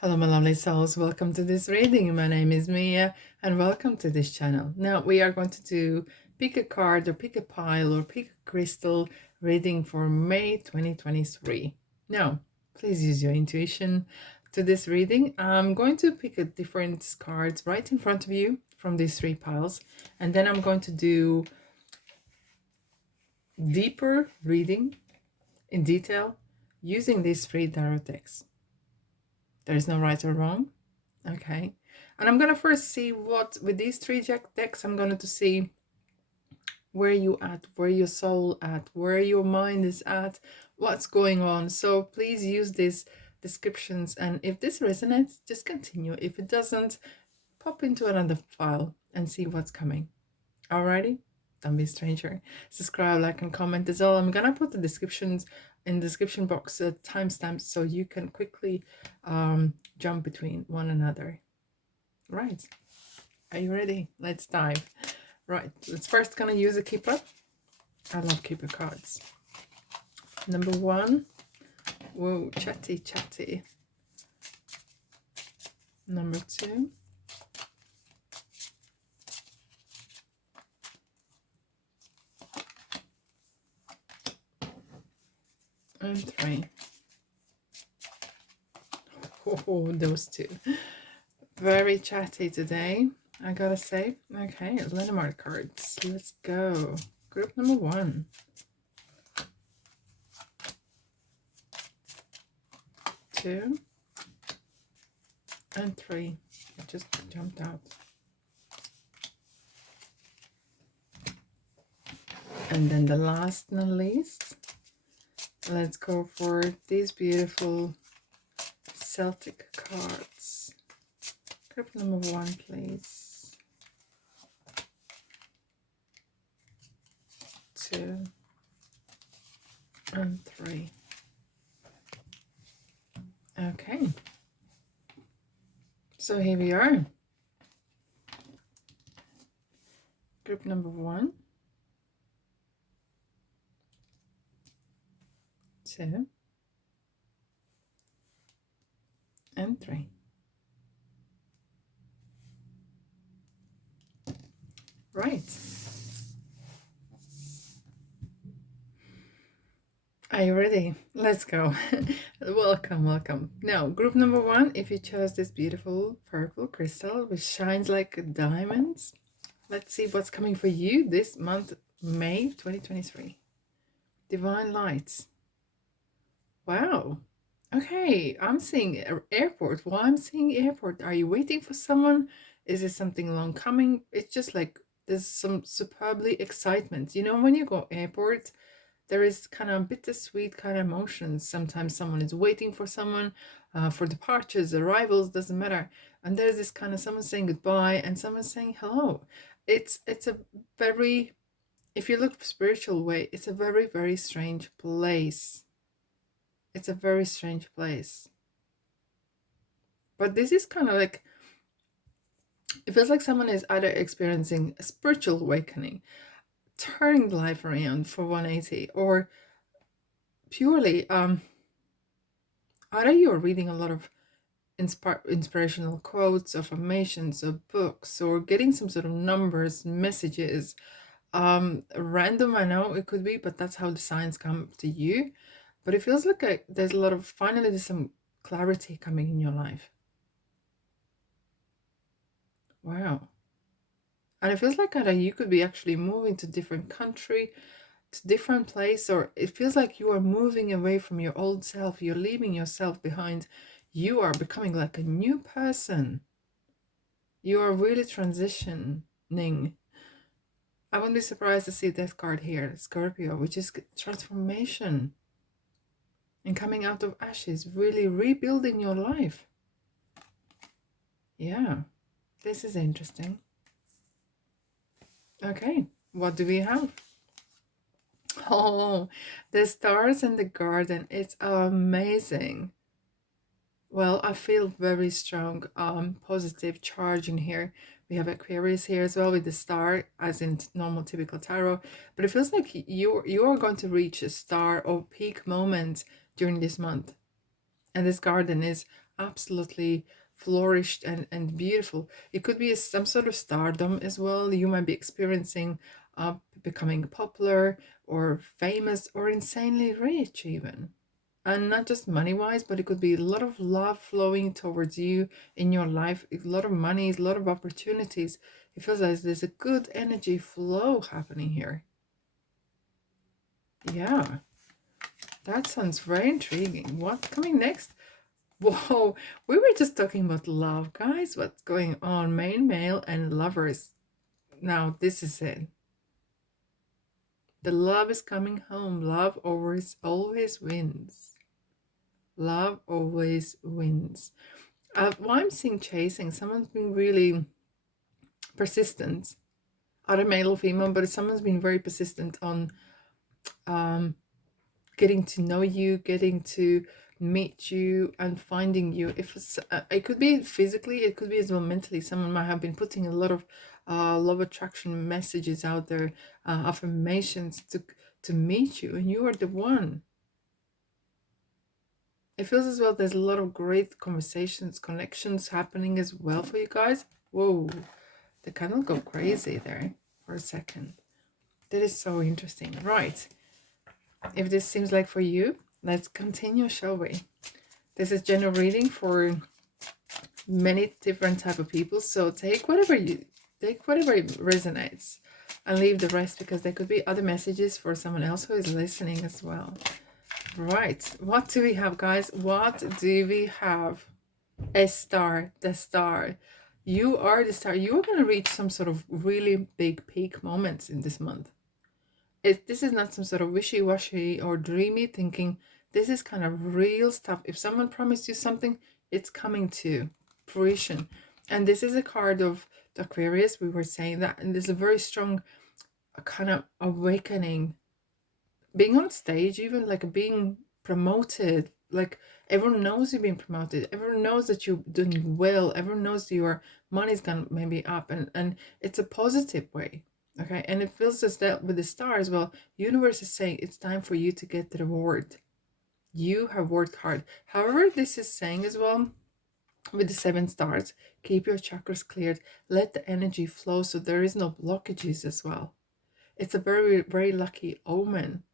Hello, my lovely souls. Welcome to this reading. My name is Mia, and welcome to this channel. Now, we are going to do pick a card or pick a pile or pick a crystal reading for May 2023. Now, please use your intuition to this reading. I'm going to pick a different cards right in front of you from these three piles, and then I'm going to do deeper reading in detail using these three tarot decks. There is no right or wrong. Okay. And I'm going to first see what, with these three decks, I'm going to see where you at, where your soul at, where your mind is at, what's going on. So please use these descriptions. And if this resonates, just continue. If it doesn't, pop into another file and see what's coming. Alrighty? Don't be a stranger. Subscribe, like, and comment as well. I'm going to put the descriptions in the description box, timestamps, so you can quickly jump between one another. Right. Are you ready? Let's dive. Right. Let's first gonna use a keeper. I love keeper cards. Number one. Whoa, chatty, chatty. Number two. And three. Oh, those two. Very chatty today, I gotta say. Okay, Lenormand cards. Let's go. Group number one. Two. And three. It just jumped out. And then the last but not least, let's go for these beautiful Celtic cards. Group number one, please. Two. And three. Okay. So here we are. Group number one. Two. And three. Right. Are you ready? Let's go. Welcome, welcome. Now, group number one, if you chose this beautiful purple crystal which shines like diamonds, let's see what's coming for you this month, May 2023. Divine lights. Wow. Okay, I'm seeing airport. Well, I'm seeing airport. Are you waiting for someone? Is it something long coming? It's just like there's some superbly excitement. You know, when you go airport, there is kind of bittersweet kind of emotions. Sometimes someone is waiting for someone for departures, arrivals, doesn't matter. And there's this kind of someone saying goodbye and someone saying hello. It's a very, if you look spiritual way, it's a very, very strange place. It's a very strange place. But this is kind of like, it feels like someone is either experiencing a spiritual awakening, turning life around for 180, or purely either you're reading a lot of inspirational quotes, affirmations, or books, or getting some sort of numbers, messages. Random, I know it could be, but that's how the signs come to you. But it feels like there's a lot of, finally there's some clarity coming in your life. Wow. And it feels like either you could be actually moving to different country, to different place, or it feels like you are moving away from your old self. You're leaving yourself behind. You are becoming like a new person. You are really transitioning. I wouldn't be surprised to see this card here, Scorpio, which is transformation and coming out of ashes, really rebuilding your life. Yeah, this is interesting. Okay, what do we have? Oh, the stars in the garden. It's amazing. Well, I feel very strong positive charge in here. We have Aquarius here as well with the star, as in normal typical tarot. But it feels like you are going to reach a star or peak moment during this month. And this garden is absolutely flourished and beautiful. It could be some sort of stardom as well. You might be experiencing becoming popular or famous or insanely rich even. And not just money wise, but it could be a lot of love flowing towards you in your life, a lot of money, a lot of opportunities. It feels like there's a good energy flow happening here. Yeah, that sounds very intriguing. What's coming next? Whoa, we were just talking about love, guys. What's going on? Main male and lovers. Now, this is it. The love is coming home. Love always wins. Love always wins. Why I'm seeing chasing, someone's been really persistent. Either male or female, but someone's been very persistent on getting to know you, getting to meet you and finding you. If it's, it could be physically, it could be as well mentally. Someone might have been putting a lot of love attraction messages out there, affirmations to meet you, and you are the one. It feels as well there's a lot of great conversations, connections happening as well for you guys. Whoa, the candle go crazy there for a second. That is so interesting. Right. If this seems like for you, let's continue, shall we? This is general reading for many different type of people. So take whatever resonates and leave the rest, because there could be other messages for someone else who is listening as well. Right. What do we have, guys? What do we have? A star, the star. You are the star. You are going to reach some sort of really big peak moments in this month. This is not some sort of wishy-washy or dreamy thinking. This is kind of real stuff. If someone promised you something, it's coming to fruition. And this is a card of the Aquarius. We were saying that. And there's a very strong kind of awakening. Being on stage, even like being promoted. Like everyone knows you've been promoted. Everyone knows that you're doing well. Everyone knows your money's gone maybe up. And it's a positive way. Okay, and it feels as that with the star as well, universe is saying it's time for you to get the reward. You have worked hard. However, this is saying as well, with the 7 stars, keep your chakras cleared. Let the energy flow so there is no blockages as well. It's a very, very lucky omen.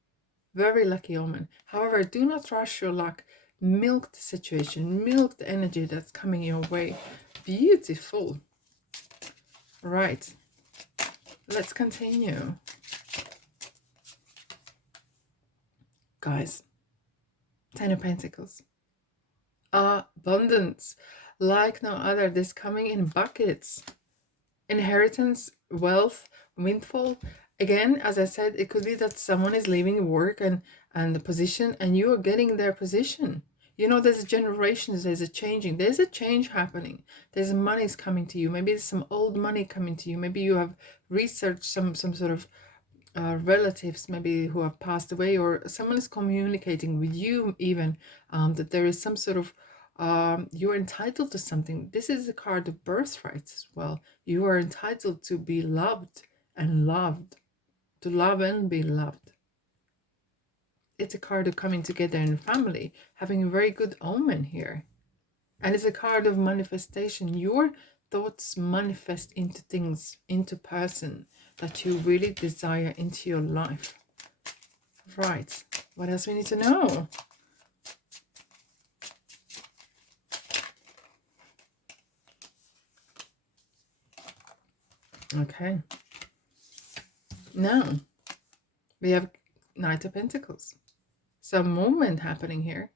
Very lucky omen. However, do not rush your luck. Milk the situation. Milk the energy that's coming your way. Beautiful. Right. Let's continue. Guys, 10 of Pentacles. Abundance. Like no other. This coming in buckets. Inheritance, wealth, windfall. Again, as I said, it could be that someone is leaving work and the position, and you are getting their position. You know, there's generations, there's a changing, there's a change happening. There's money's coming to you. Maybe there's some old money coming to you. Maybe you have researched some sort of relatives maybe who have passed away, or someone is communicating with you even, that there is some sort of you're entitled to something. This is a card of birthrights as well. You are entitled to be loved and loved, to love and be loved. It's a card of coming together in family, having a very good omen here. And it's a card of manifestation. Your thoughts manifest into things, into person that you really desire into your life. Right. What else we need to know? Okay. Now, we have Knight of Pentacles. Some movement happening here.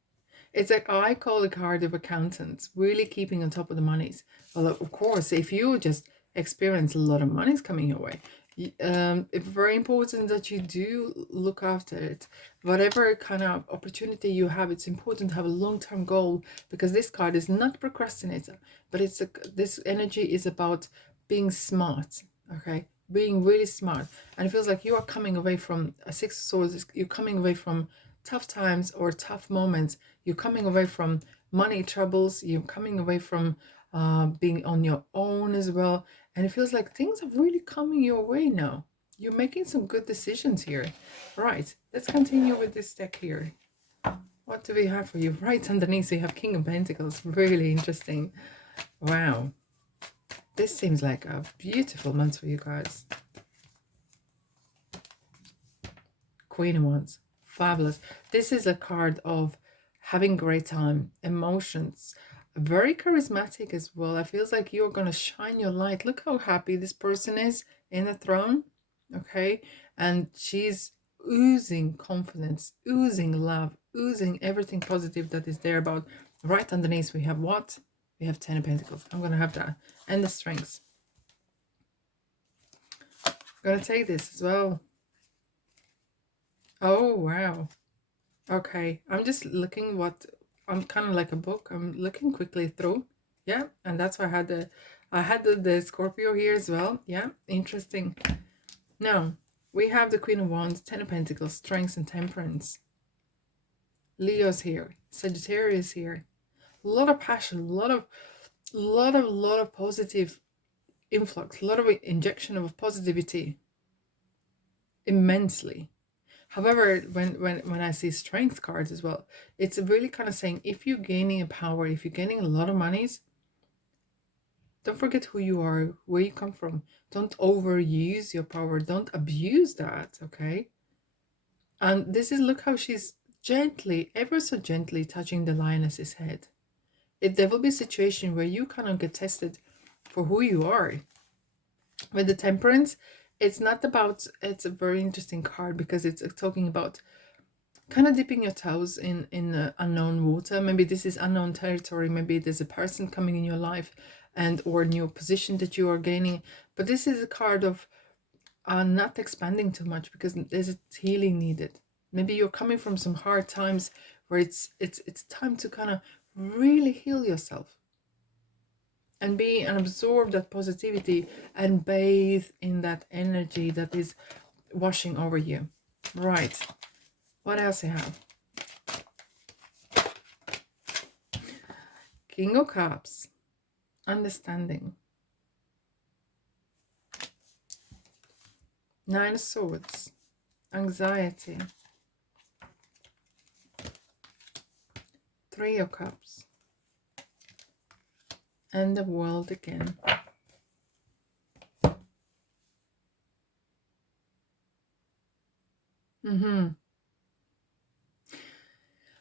It's like, I call a card of accountants, really keeping on top of the monies. Well, of course, if you just experience a lot of monies coming your way, it's very important that you do look after it. Whatever kind of opportunity you have, it's important to have a long-term goal, because this card is not procrastinator, but it's this energy is about being smart, okay? Being really smart. And it feels like you are coming away from a 6 of Swords. You're coming away from tough times or tough moments. You're coming away from money troubles. You're coming away from being on your own as well. And it feels like things are really coming your way now. You're making some good decisions here. Right, let's continue with this deck here. What do we have for you? Right underneath, we have King of Pentacles. Really interesting. Wow. This seems like a beautiful month for you guys. Queen of Wands. Fabulous. This is a card of having great time, emotions, very charismatic as well. It feels like you're going to shine your light. Look how happy this person is in the throne. Okay. And she's oozing confidence, oozing love, oozing everything positive that is there about. Right underneath, we have what? We have 10 of Pentacles. I'm going to have that. And the strengths. I'm going to take this as well. Oh, wow. Okay. I'm just looking what... I'm kind of like a book. I'm looking quickly through. Yeah. And that's why I had the Scorpio here as well. Yeah. Interesting. Now, we have the Queen of Wands, 10 of Pentacles, Strengths and Temperance. Leo's here. Sagittarius here. A lot of passion, a lot of positive influx, a lot of injection of positivity. Immensely. However, when I see strength cards as well, it's really kind of saying, if you're gaining a power, if you're gaining a lot of monies, don't forget who you are, where you come from. Don't overuse your power. Don't abuse that, okay? And this is, look how she's gently, ever so gently touching the lioness's head. There will be a situation where you kind of get tested for who you are. With the Temperance, it's not about, it's a very interesting card because it's talking about kind of dipping your toes in unknown water. Maybe this is unknown territory. Maybe there's a person coming in your life and or new position that you are gaining. But this is a card of not expanding too much because there's healing needed. Maybe you're coming from some hard times where it's time to kind of really heal yourself and be and absorb that positivity and bathe in that energy that is washing over you. Right. What else I have? King of Cups. Understanding. Nine of Swords. Anxiety. Three of Cups. And the World again.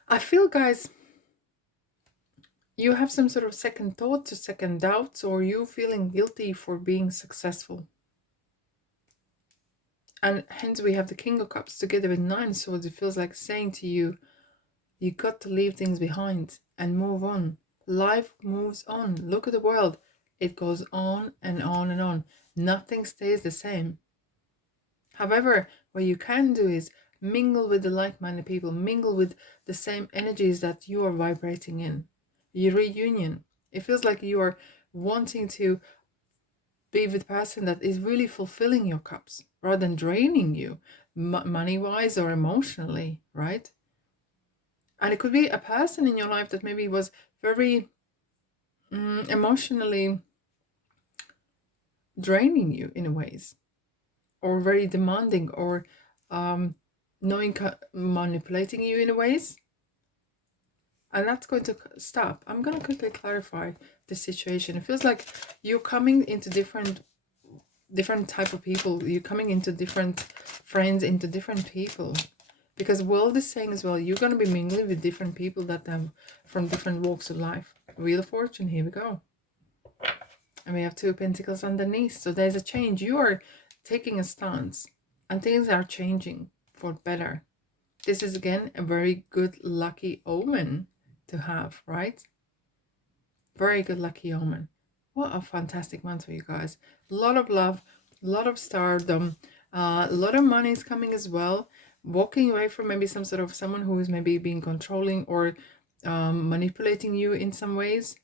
I feel, guys, you have some sort of second thoughts or second doubts, or you feeling guilty for being successful. And hence we have the King of Cups together with Nine of Swords. It feels like saying to you, you got to leave things behind and move on. Life moves on. Look at the world. It goes on and on and on. Nothing stays the same. However, what you can do is mingle with the like-minded people, mingle with the same energies that you are vibrating in. Your reunion. It feels like you are wanting to be with a person that is really fulfilling your cups rather than draining you money-wise or emotionally, right? And it could be a person in your life that maybe was very emotionally draining you in ways, or very demanding, or manipulating you in ways. And that's going to stop. I'm going to quickly clarify the situation. It feels like you're coming into different type of people. You're coming into different friends, into different people. Because world is saying as well, you're going to be mingling with different people that have from different walks of life. Wheel of Fortune, here we go. And we have Two of Pentacles underneath. So there's a change. You are taking a stance. And things are changing for better. This is, again, a very good lucky omen to have, right? Very good lucky omen. What a fantastic month for you guys. A lot of love, a lot of stardom, a lot of money is coming as well. Walking away from maybe some sort of someone who is maybe being controlling or manipulating you in some ways,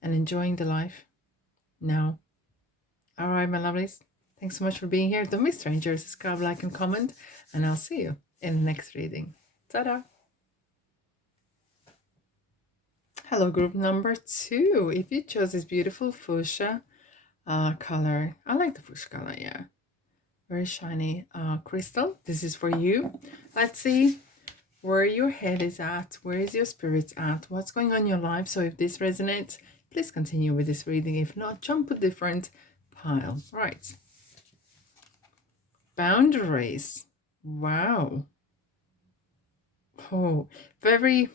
and enjoying the life now. All right, my lovelies. Thanks so much for being here. Don't be strangers. Subscribe, like, and comment, and I'll see you in the next reading. Ta-da! Hello, group number 2. If you chose this beautiful fuchsia color, I like the fuchsia color, yeah. Very shiny crystal. This is for you. Let's see where your head is at, where is your spirit at, what's going on in your life. So if this resonates, please continue with this reading. If not, jump a different pile. Right. Boundaries. Wow. Oh, very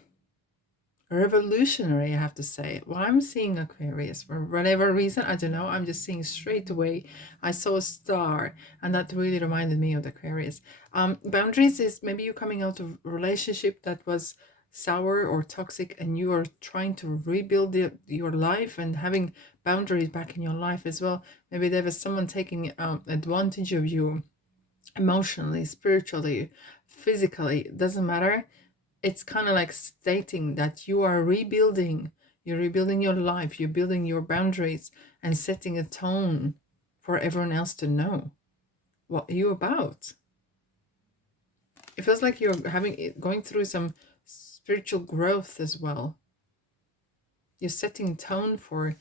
revolutionary, I have to say. Well, I'm seeing Aquarius for whatever reason. I don't know. I'm just seeing straight away. I saw a star, and that really reminded me of the Aquarius. Boundaries is maybe you coming out of a relationship that was sour or toxic, and you are trying to rebuild your life and having boundaries back in your life as well. Maybe there was someone taking advantage of you emotionally, spiritually, physically. It doesn't matter. It's kind of like stating that you are rebuilding. You're rebuilding your life. You're building your boundaries and setting a tone for everyone else to know what you're about. It feels like you're going through some spiritual growth as well. You're setting tone for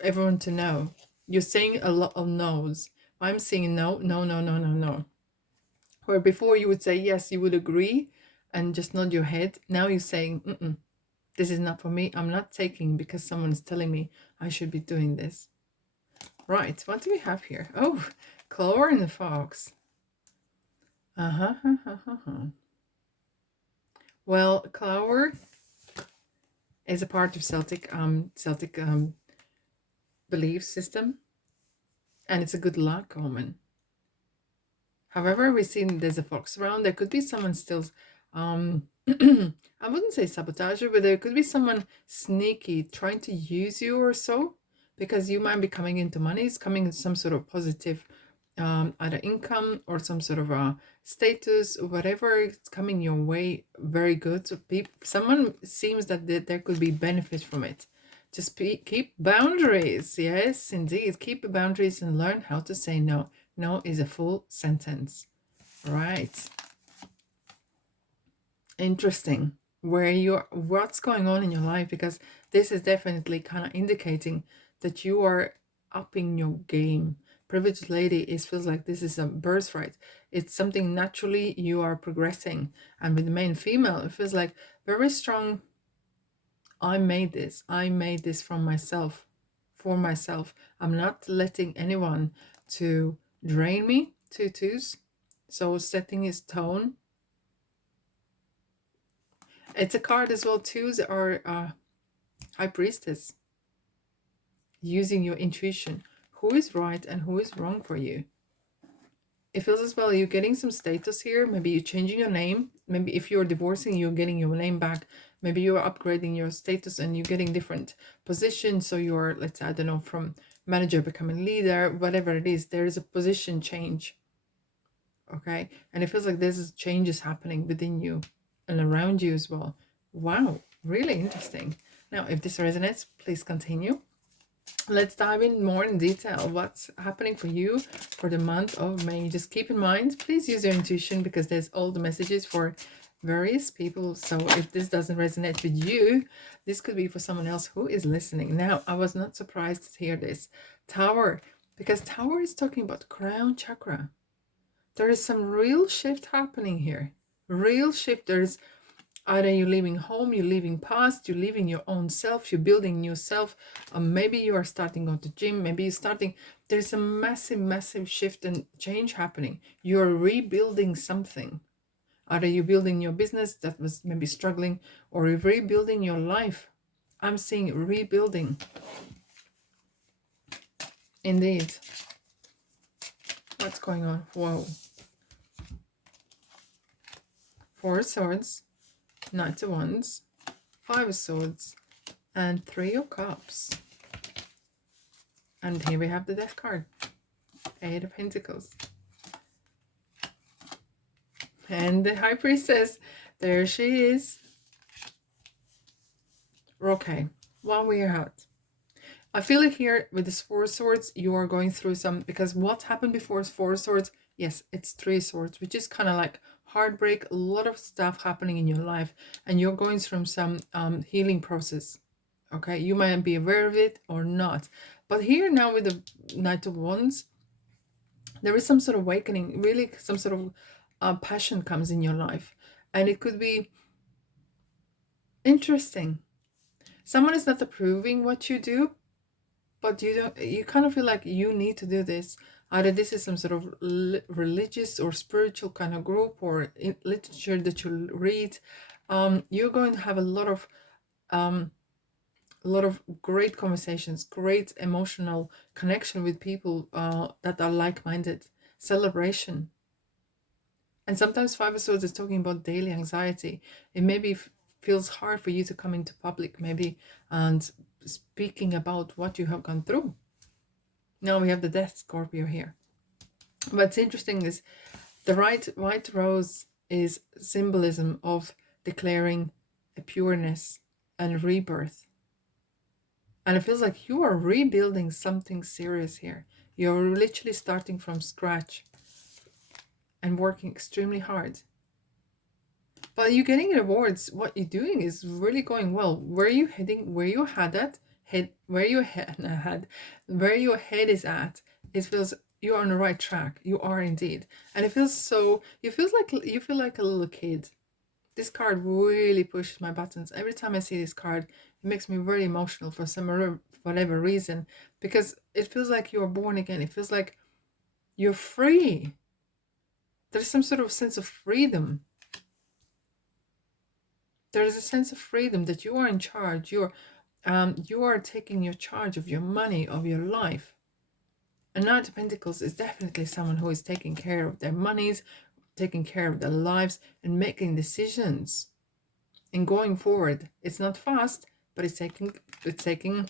everyone to know. You're saying a lot of no's. I'm saying no, no, no, no, no, no. Where before you would say yes, you would agree and just nod your head. Now you're saying, this is not for me. I'm not taking because someone is telling me I should be doing this. Right, what do we have here? Oh, Clover and the Fox. Well, Clover is a part of Celtic belief system, and it's a good luck omen. However, we've seen there's a fox around. There could be someone still, I wouldn't say sabotager, but there could be someone sneaky trying to use you or so, because you might be coming into money. It's coming in some sort of positive, either income or some sort of a status, whatever is coming your way. Very good. So someone seems that there could be benefit from it. Just keep boundaries. Yes, indeed. Keep boundaries and learn how to say no. No is a full sentence. Right. Interesting. What's going on in your life, because this is definitely kind of indicating that you are upping your game. Privileged lady, feels like this is a birthright. It's something naturally you are progressing. And with the male and female, it feels like very strong. I made this from myself, for myself. I'm not letting anyone to drain me. Twos. So setting his tone. It's a card as well. Twos are High Priestess. Using your intuition. Who is right and who is wrong for you? It feels as well you're getting some status here. Maybe you're changing your name. Maybe if you're divorcing, you're getting your name back. Maybe you're upgrading your status and you're getting different positions. So you're, let's say, I don't know, from manager becoming leader, whatever it is, there is a position change. Okay. And it feels like there's changes happening within you and around you as well. Wow. Really interesting. Now, if this resonates, please continue. Let's dive in more in detail. What's happening for you for the month of May? Just keep in mind, please use your intuition, because there's all the messages for various people. So if this doesn't resonate with you, this could be for someone else who is listening. Now, I was not surprised to hear this. Tower, because Tower is talking about crown chakra. There is some real shift happening here. Real shift. There's either you're leaving home, you're leaving past, you're leaving your own self, you're building new self. Maybe you are starting on the gym, maybe you're starting. There's a massive shift and change happening. You're rebuilding something. Either you're building your business that was maybe struggling, or you're rebuilding your life. I'm seeing rebuilding. Indeed. What's going on? Whoa. Four of Swords, Knight of Wands, Five of Swords, and Three of Cups. And here we have the Death card. Eight of Pentacles. And the High Priestess. There she is. Okay, while we are out, I feel it here with this Four of Swords, you are going through some, because what happened before is Four of Swords. Yes, it's Three Swords, which is kind of like heartbreak, a lot of stuff happening in your life, and you're going through some healing process. Okay, you might be aware of it or not. But here now with the Knight of Wands, there is some sort of awakening, really some sort of passion comes in your life. And it could be interesting. Someone is not approving what you do, but you kind of feel like you need to do this. Either this is some sort of religious or spiritual kind of group, or literature that you read. You're going to have um, a lot of great conversations, great emotional connection with people that are like-minded, celebration. And sometimes Five of Swords is talking about daily anxiety. It maybe feels hard for you to come into public, maybe, and speaking about what you have gone through. Now we have the Death Scorpio here. What's interesting is the white rose is symbolism of declaring a pureness and rebirth. And it feels like you are rebuilding something serious here. You're literally starting from scratch and working extremely hard. But you're getting rewards. What you're doing is really going well. Where you heading, where you had at, where your head is at, it feels you're on the right track. You are indeed. And it feels so, you feel like a little kid. This card really pushes my buttons. Every time I see this card, it makes me very emotional for whatever reason, because it feels like you're born again. It feels like you're free. There's some sort of sense of freedom. There is a sense of freedom that you are in charge. You are taking your charge of your money, of your life. And Knight of Pentacles is definitely someone who is taking care of their monies, taking care of their lives, and making decisions. And going forward, it's not fast, but it's taking.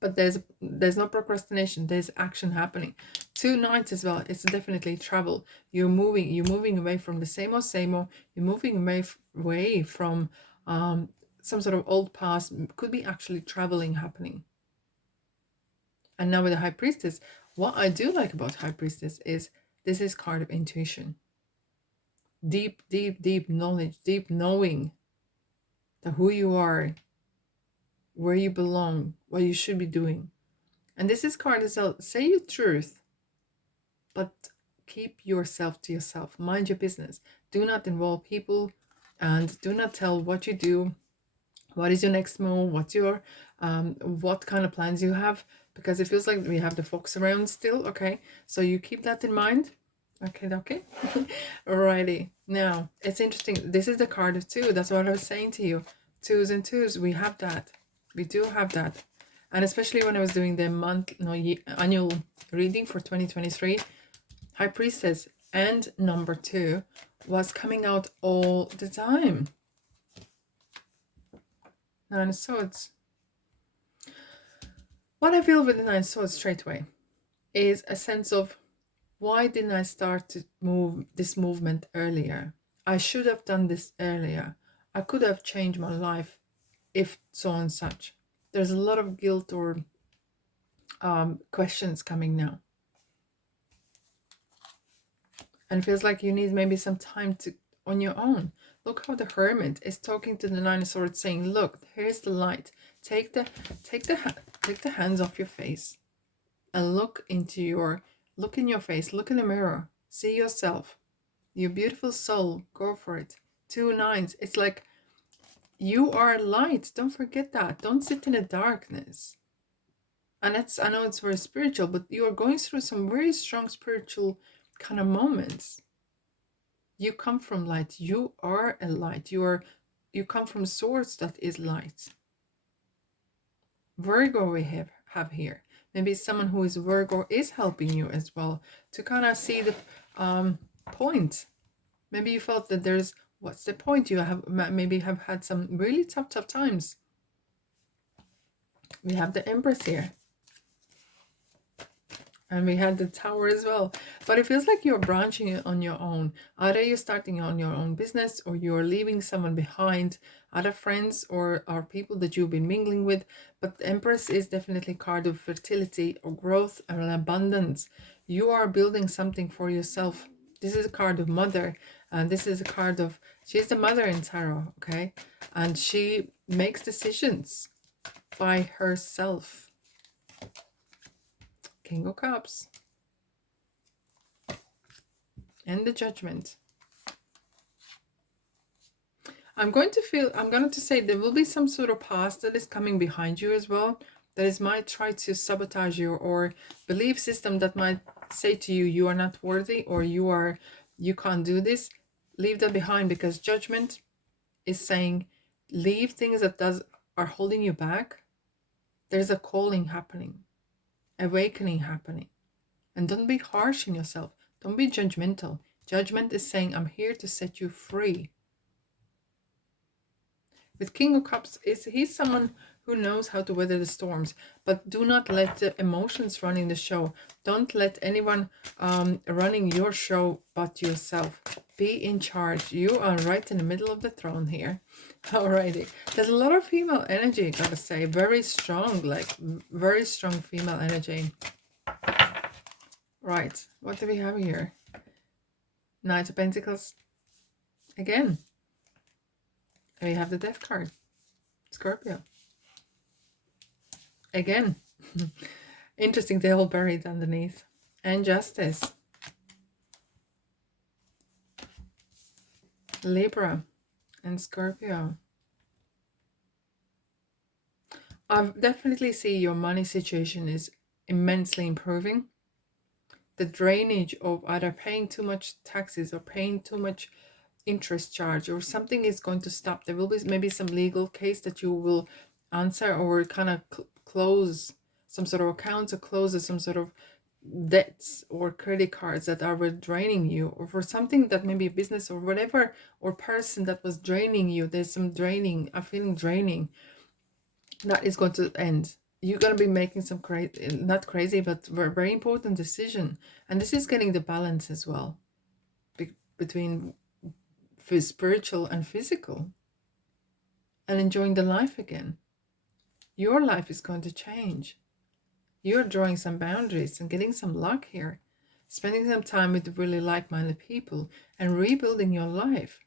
But there's no procrastination. There's action happening. 2 Knights as well. It's definitely travel. You're moving away from the same old. You're moving away from some sort of old past. Could be actually traveling happening. And now with the High Priestess, what I do like about High Priestess is this is card of intuition. Deep knowledge, deep knowing that who you are, where you belong, what you should be doing. And this is card as well. Say your truth, but keep yourself to yourself. Mind your business. Do not involve people, and do not tell what you do. What is your next move? What's your what kind of plans you have? Because it feels like we have the Fox around still. Okay, so you keep that in mind. Okay. Alrighty. Now it's interesting. This is the card of 2. That's what I was saying to you. 2s and 2s. We have that. We do have that. And especially when I was doing the annual reading for 2023, High Priestess and number 2 was coming out all the time. 9 of Swords. What I feel with the 9 of Swords straight away is a sense of, why didn't I start to move this movement earlier? I should have done this earlier. I could have changed my life if so and such. There's a lot of guilt or questions coming now. And it feels like you need maybe some time on your own. Look how the Hermit is talking to the 9 of Swords, saying, look, here's the light. Take the hands off your face and look in your face, look in the mirror, see yourself, your beautiful soul, go for it. 2 9s, it's like you are light. Don't forget that. Don't sit in the darkness. And I know it's very spiritual, but you are going through some very strong spiritual kind of moments. You come from light. You are a light. You come from source that is light. Virgo we have here. Maybe someone who is Virgo is helping you as well to kind of see the point. Maybe you felt that what's the point? You maybe have had some really tough times. We have the Empress here. And we had the Tower as well. But it feels like you're branching it on your own. Either you're starting on your own business, or you're leaving someone behind, other friends or people that you've been mingling with. But the Empress is definitely a card of fertility or growth and abundance. You are building something for yourself. This is a card of mother. And this is a card of, she's the mother in tarot, okay? And she makes decisions by herself. King of Cups. And the Judgment. I'm going to say there will be some sort of past that is coming behind you as well, that is might try to sabotage you, or belief system that might say to you, you are not worthy, or you can't do this. Leave that behind, because judgment is saying leave things that are holding you back. There's a calling happening, awakening happening. And don't be harsh on yourself. Don't be judgmental. Judgment is saying, I'm here to set you free. With King of Cups, he's someone who knows how to weather the storms, but do not let the emotions running the show. Don't let anyone running your show but yourself. Be in charge. You are right in the middle of the throne here. Alrighty. There's a lot of female energy, gotta say. Very strong, like very strong female energy. Right. What do we have here? Knight of Pentacles. Again. And we have the Death card. Scorpio. Again. Interesting, they're all buried underneath. And Justice. Libra and Scorpio. I definitely see your money situation is immensely improving. The drainage of either paying too much taxes or paying too much interest charge or something is going to stop. There will be maybe some legal case that you will answer, or kind of close some sort of accounts, or close some sort of debts or credit cards that are draining you, or for something that maybe a business or whatever, or person that was draining you. There's some draining, I'm feeling draining, that is going to end. You're going to be making some not crazy, but very important decision. And this is getting the balance as well between spiritual and physical, and enjoying the life again. Your life is going to change. You're drawing some boundaries and getting some luck here, spending some time with really like-minded people and rebuilding your life,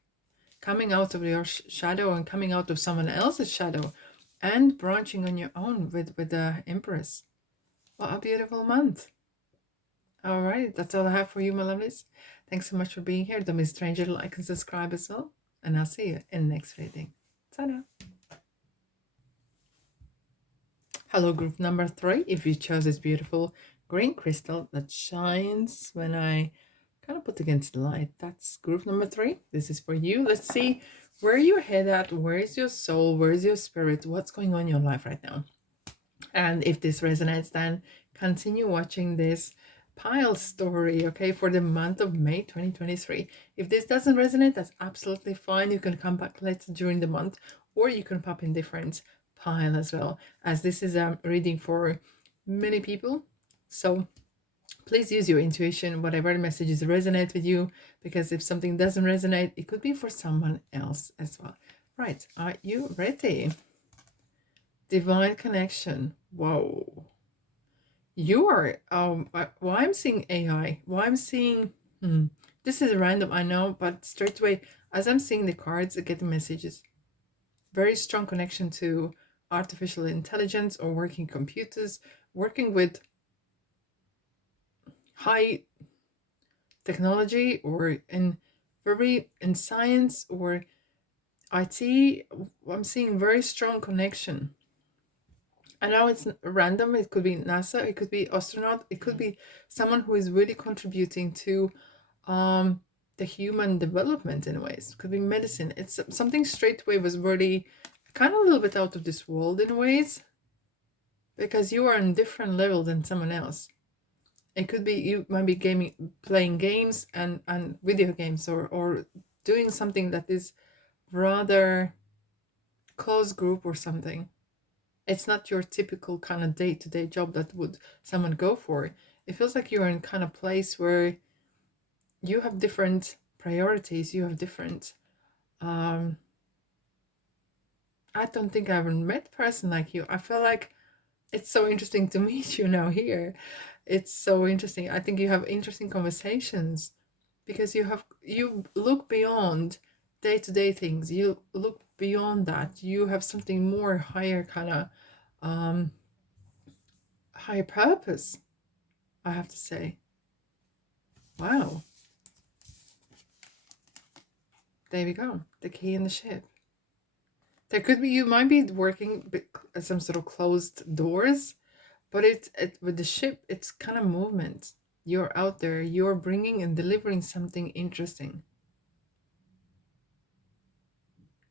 coming out of your shadow and coming out of someone else's shadow, and branching on your own with the Empress. What a beautiful month. All right, that's all I have for you, my lovelies. Thanks so much for being here. Don't be a stranger to like and subscribe as well. And I'll see you in the next reading. Ta-da! Hello, group number 3. If you chose this beautiful green crystal that shines when I kind of put against the light, that's group number 3. This is for you. Let's see where your head at. Where is your soul? Where is your spirit? What's going on in your life right now? And if this resonates, then continue watching this pile story, okay, for the month of May 2023. If this doesn't resonate, that's absolutely fine. You can come back later during the month, or you can pop in different pile as well, as this is a reading for many people. So please use your intuition, whatever the messages resonate with you, because if something doesn't resonate, it could be for someone else as well. Right, are you ready? Divine connection. Whoa. You are, why I'm seeing AI, why I'm seeing, this is random, I know, but straight away, as I'm seeing the cards, I get the messages. Very strong connection to artificial intelligence, or working computers, working with high technology, or in science or IT. I'm seeing very strong connection. I know it's random. It could be NASA, it could be astronaut, it could be someone who is really contributing to the human development in ways. It could be medicine. It's something straight away was really kind of a little bit out of this world in ways, because you are on a different level than someone else. It could be you might be playing games and video games, or doing something that is rather close group or something. It's not your typical kind of day-to-day job that would someone go for. It feels like you're in kind of place where you have different priorities, you have different I don't think I ever met a person like you. I feel like it's so interesting to meet you now here. It's so interesting. I think you have interesting conversations, because you look beyond day-to-day things. You look beyond that. You have something more higher, kind of higher purpose, I have to say. Wow. There we go. The key in the ship. There could be, you might be working some sort of closed doors, but it with the ship, it's kind of movement. You're out there, you're bringing and delivering something interesting.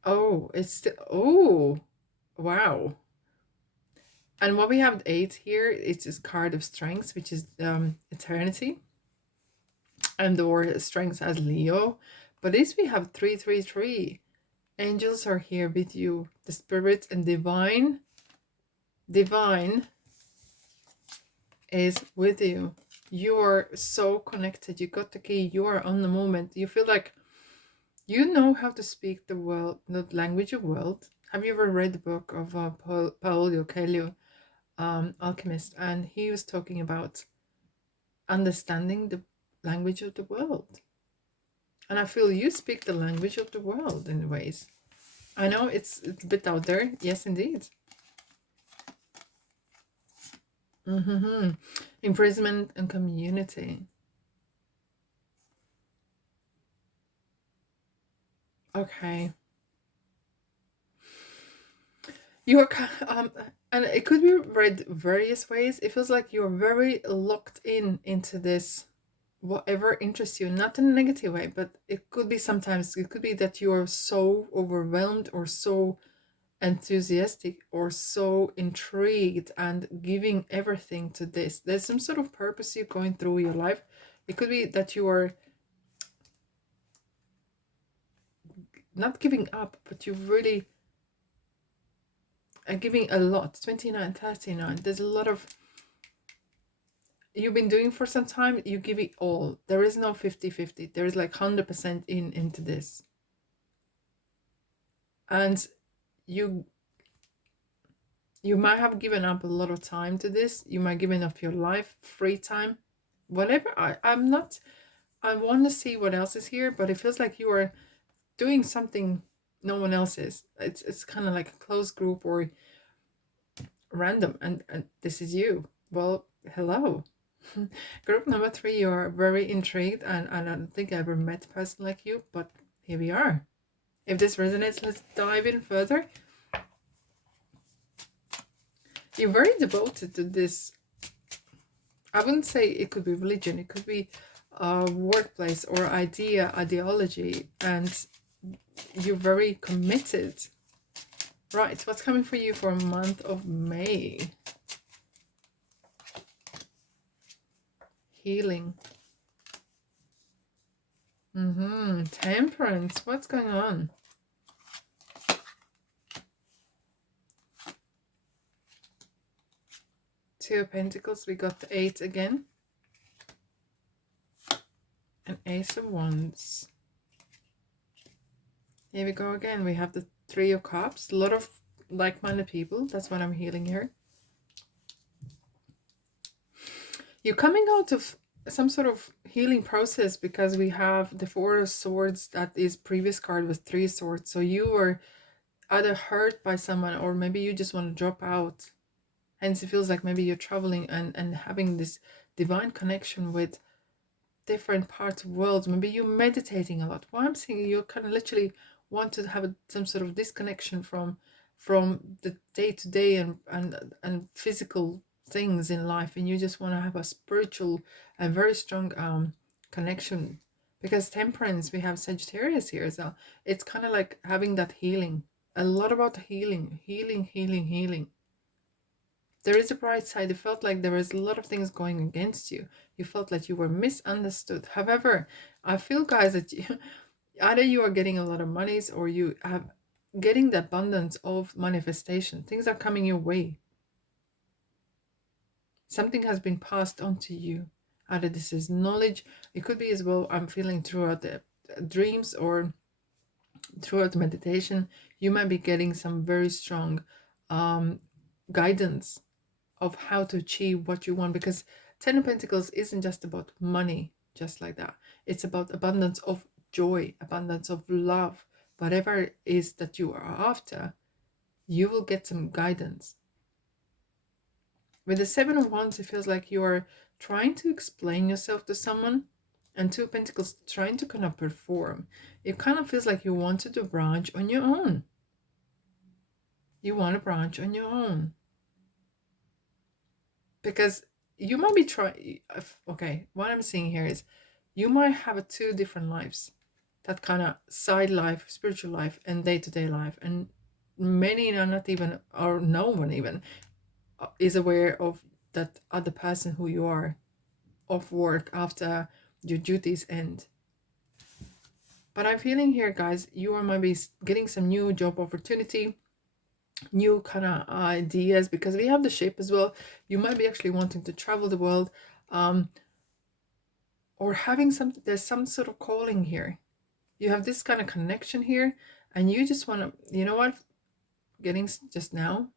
Oh, oh, wow. And what we have 8 here, it's this card of strength, which is eternity, and or strength as Leo. But this we have 333. Angels are here with you. The spirit and divine is with you. You are so connected. You got the key. You are on the moment. You feel like you know how to speak the world, the language of world. Have you ever read the book of Paolo Coelho, alchemist? And he was talking about understanding the language of the world. And I feel you speak the language of the world in ways. I know it's a bit out there. Yes, indeed. Mm-hmm. Imprisonment and community. Okay. You're and it could be read various ways. It feels like you're very locked into this, whatever interests you, not in a negative way, but it could be sometimes, it could be that you are so overwhelmed or so enthusiastic or so intrigued and giving everything to this. There's some sort of purpose you're going through your life. It could be that you are not giving up, but you really are giving a lot. 29, 39. There's a lot of you've been doing for some time. You give it all. There is no 50-50. There is like 100% into this. And you might have given up a lot of time to this. You might given up your life, free time, whatever. I'm not, I want to see what else is here, but it feels like you are doing something no one else is. It's kind of like a closed group or random, and this is you. Well, hello. Group number 3, you are very intrigued, and I don't think I ever met a person like you, but here we are. If this resonates, let's dive in further. You're very devoted to this. I wouldn't say it could be religion, it could be a workplace or ideology, and you're very committed. Right, what's coming for you for a month of May? Healing. Temperance, what's going on? Two of Pentacles, we got the 8 again. And Ace of Wands. Here we go again. We have the 3 of Cups. A lot of like-minded people. That's what I'm healing here. You're coming out of some sort of healing process because we have the 4 of Swords. That is previous card with 3 swords. So you were either hurt by someone or maybe you just want to drop out. Hence it feels like maybe you're traveling and having this divine connection with different parts of worlds. Maybe you're meditating a lot. What I'm saying, you kind of literally want to have some sort of disconnection from the day-to-day and physical things in life, and you just want to have a spiritual and very strong connection. Because Temperance, we have Sagittarius here, so it's kind of like having that healing. A lot about healing. There is a bright side. It felt like there was a lot of things going against you. You felt like you were misunderstood. However, I feel, guys, that either you are getting a lot of monies or you have getting the abundance of manifestation. Things are coming your way. Something has been passed on to you. Either this is knowledge. It could be as well, I'm feeling throughout the dreams or throughout the meditation, you might be getting some very strong guidance of how to achieve what you want, because 10 of Pentacles isn't just about money, just like that. It's about abundance of joy, abundance of love. Whatever it is that you are after, you will get some guidance. With the 7 of Wands, it feels like you are trying to explain yourself to someone, and 2 of Pentacles trying to kind of perform. It kind of feels like you want to do branch on your own. You want to branch on your own. Because you might be trying, okay, what I'm seeing here is you might have two different lives, that kind of side life, spiritual life, and day-to-day life. And many are not even, or no one even, is aware of that other person who you are off work after your duties end. But I'm feeling here, guys, you are maybe getting some new job opportunity, new kind of ideas, because we have the shape as well. You might be actually wanting to travel the world, or having there's some sort of calling here. You have this kind of connection here, and you just want to, you know what, getting just now,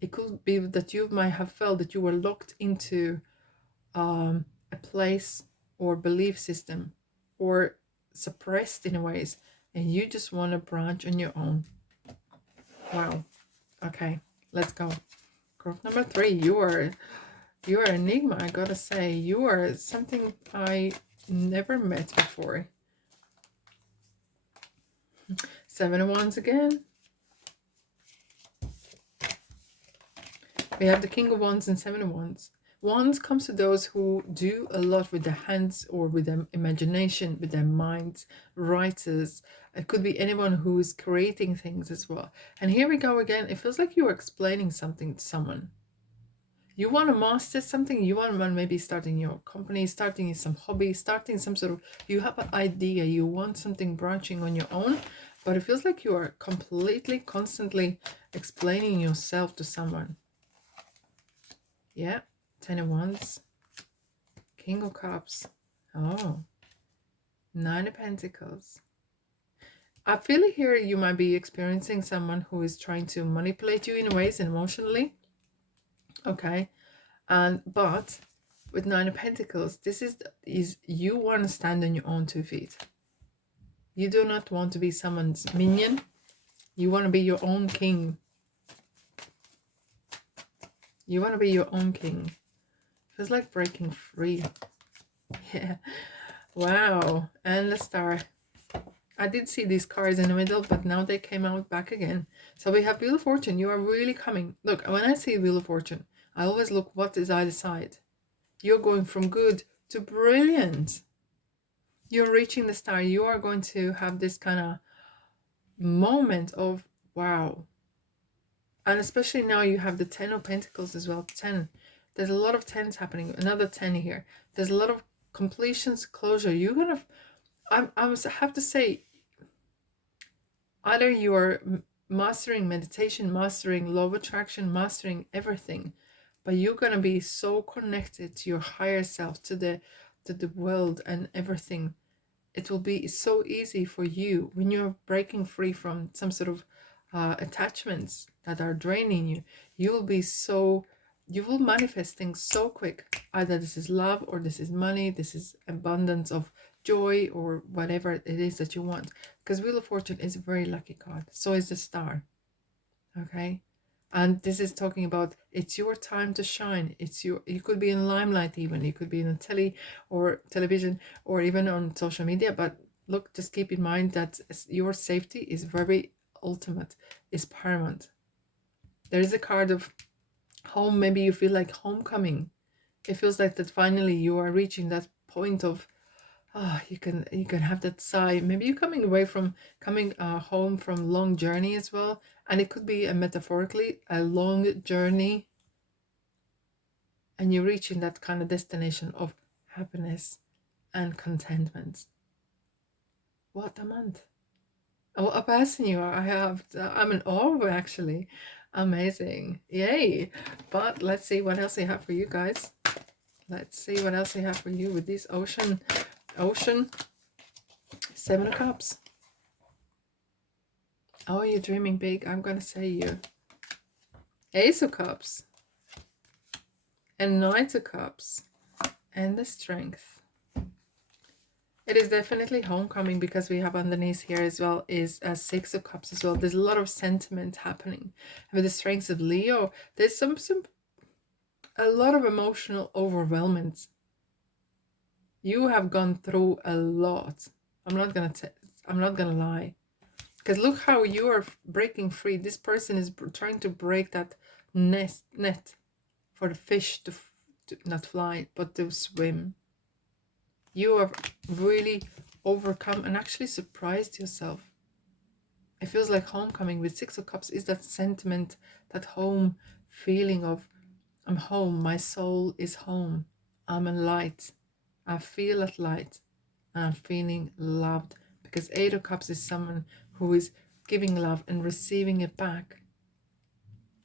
it could be that you might have felt that you were locked into a place or belief system, or suppressed in ways, and you just want to branch on your own. Wow. Okay, let's go. Group number 3, you are enigma. I gotta say, you are something I never met before. 7 of Wands again. We have the King of Wands and 7 of Wands. Wands comes to those who do a lot with their hands or with their imagination, with their minds, writers. It could be anyone who is creating things as well. And here we go again. It feels like you are explaining something to someone. You want to master something. You want to maybe starting your company, starting some hobby, starting some sort of, you have an idea. You want something branching on your own. But it feels like you are completely, constantly explaining yourself to someone. Yeah. 10 of Wands, King of Cups, oh, 9 of Pentacles. I feel here you might be experiencing someone who is trying to manipulate you in ways emotionally, okay, but with 9 of Pentacles, this is you want to stand on your own 2 feet. You do not want to be someone's minion. You want to be your own king. You want to be your own king. Feels like breaking free. Yeah. Wow. And the Star. I did see these cards in the middle, but now they came out back again. So we have Wheel of Fortune. You are really coming. Look, when I see Wheel of Fortune, I always look what is either side. You're going from good to brilliant. You're reaching the star. You are going to have this kind of moment of wow. And especially now you have the 10 of Pentacles as well. 10. There's a lot of 10s happening. Another 10 here. There's a lot of completions, closure. You're going to... I have to say, either you are mastering meditation, mastering law of attraction, mastering everything, but you're going to be so connected to your higher self, to the world and everything. It will be so easy for you when you're breaking free from some sort of attachments that are draining you. You will manifest things so quick. Either this is love, or this is money, this is abundance of joy, or whatever it is that you want. Because Wheel of Fortune is a very lucky card. So is the Star. Okay? And this is talking about it's your time to shine. You could be in limelight even. You could be in a television, or even on social media. But look, just keep in mind that your safety is very ultimate, is paramount. There is a card of home. Maybe you feel like homecoming. It feels like that finally you are reaching that point of you can have that sigh. Maybe you're coming home from long journey as well, and it could be metaphorically a long journey, and you're reaching that kind of destination of happiness and contentment. What a month! Oh, a person you are. I'm in awe, actually. Amazing. Yay. But let's see what else I have for you guys. Let's see what else I have for you with this ocean 7 of Cups. Oh, you're dreaming big. I'm gonna say you. Ace of Cups. And Knight of Cups. And the Strength. It is definitely homecoming, because we have underneath here as well is a 6 of Cups as well. There's a lot of sentiment happening. With the Strengths of Leo, there's a lot of emotional overwhelmment. You have gone through a lot. I'm not gonna lie. Because look how you are breaking free. This person is trying to break that net for the fish to not fly, but to swim. You have really overcome and actually surprised yourself. It feels like homecoming with Six of Cups is that sentiment, that home feeling of I'm home, my soul is home, I'm in light, I feel that light, and I'm feeling loved. Because Eight of Cups is someone who is giving love and receiving it back.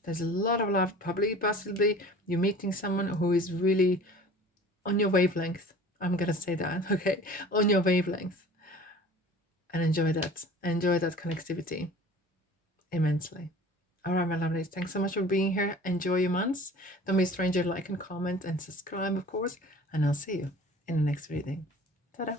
There's a lot of love, probably, possibly, you're meeting someone who is really on your wavelength. I'm gonna say that, okay? On your wavelength. And enjoy that connectivity immensely. All right, my lovelies, thanks so much for being here. Enjoy your months. Don't be a stranger, like and comment and subscribe, of course. And I'll see you in the next reading. Ta-da!